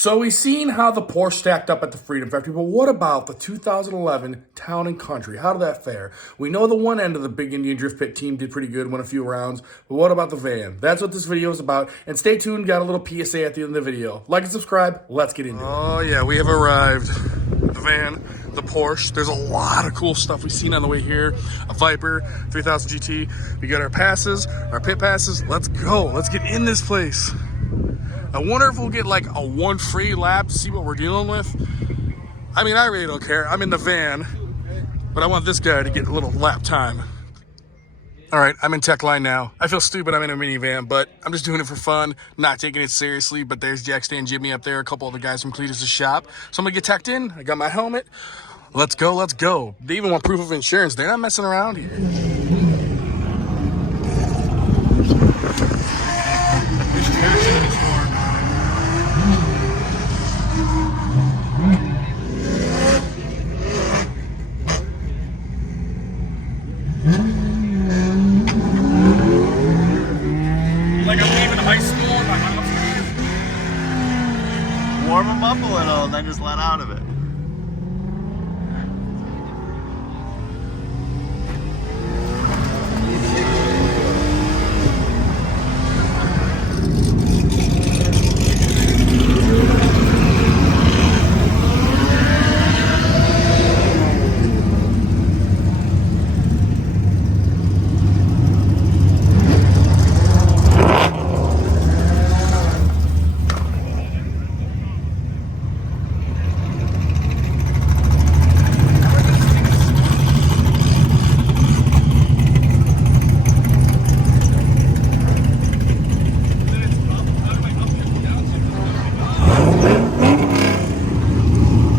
So we've seen how the Porsche stacked up at the Freedom Factory, but what about the 2011 Town & Country? How did that fare? We know the one end of the Big Indian Drift Pit team did pretty good, won a few rounds, but what about the van? That's what this video is about, and stay tuned, got a little PSA at the end of the video. Like and subscribe, let's get into it. Oh yeah, we have arrived. The van, the Porsche, there's a lot of cool stuff we've seen on the way here. A Viper, 3000 GT, we got our passes, our pit passes, let's go, let's get in this place. I wonder if we'll get like a one free lap to see what we're dealing with. I mean, I really don't care. I'm in the van, but I want this guy to get a little lap time. All right, I'm in tech line now. I feel stupid I'm in a minivan, but I'm just doing it for fun, not taking it seriously. But there's Jack Stan Jimmy up there, a couple other guys from Cletus' shop. So I'm gonna get teched in. I got my helmet. Let's go, let's go. They even want proof of insurance. They're not messing around here. Like I'm leaving high school in my house. Warm them up a little and then just let out of it.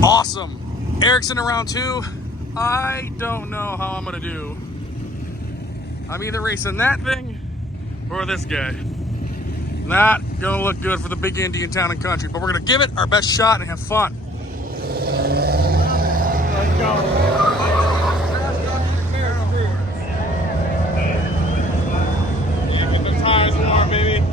Awesome. Eric's in around two. I don't know how I'm gonna do. I'm either racing that thing or this guy. Not gonna look good for the Big Indian Town & Country, but we're gonna give it our best shot and have fun. Let's go. Yeah, get the tires warm, baby.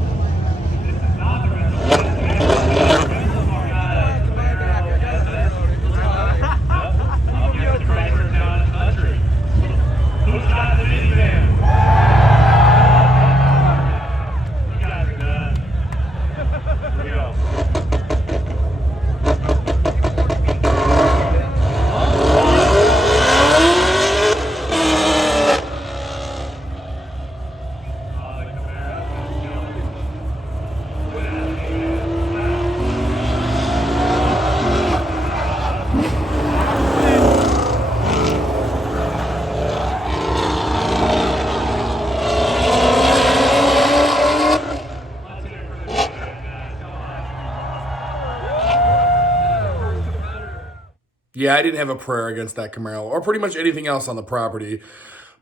Yeah, I didn't have a prayer against that Camaro or pretty much anything else on the property.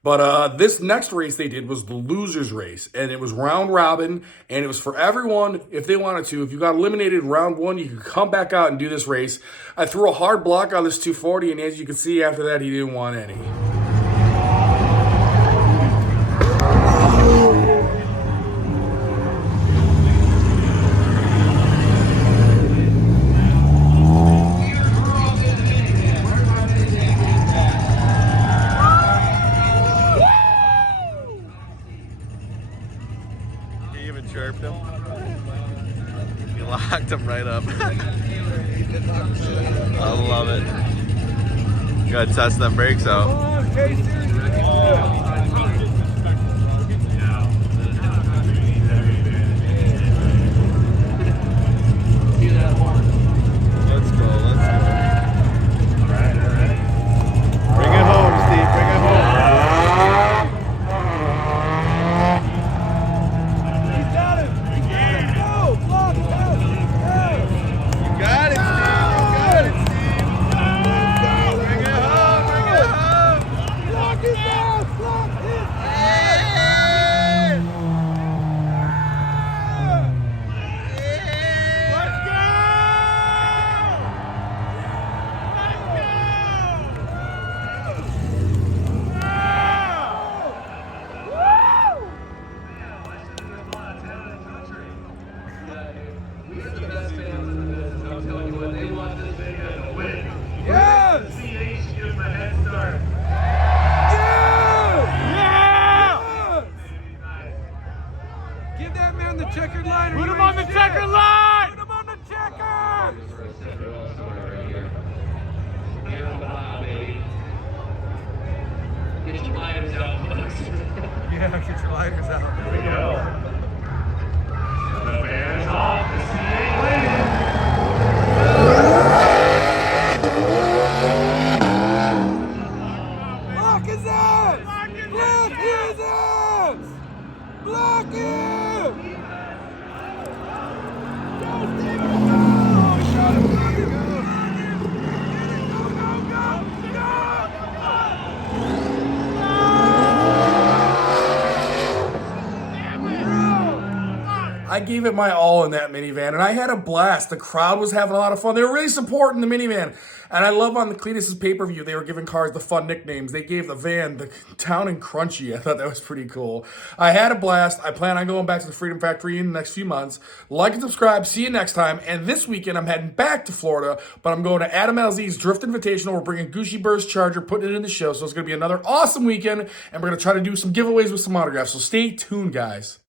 But this next race they did was the losers race, and it was round robin, and it was for everyone if they wanted to. If you got eliminated in round one, you could come back out and do this race. I threw a hard block on this 240, and as you can see after that, he didn't want any. Chirped him. You locked him right up. I love it. Gotta test them brakes out. Let's go, let's go. Bring it home, Steve, bring it home. Lock his ass! gave it my all in that minivan, and I had a blast. The crowd was having a lot of fun. They were really supporting the minivan. And I love on the Cletus's pay-per-view, they were giving cars the fun nicknames. They gave the van the Town and Crunchy. I thought that was pretty cool. I had a blast. I plan on going back to the Freedom Factory in the next few months. Like and subscribe. See you next time. And this weekend, I'm heading back to Florida, but I'm going to Adam LZ's Drift Invitational. We're bringing Gucci Burst Charger, putting it in the show. So it's going to be another awesome weekend, and we're going to try to do some giveaways with some autographs. So stay tuned, guys.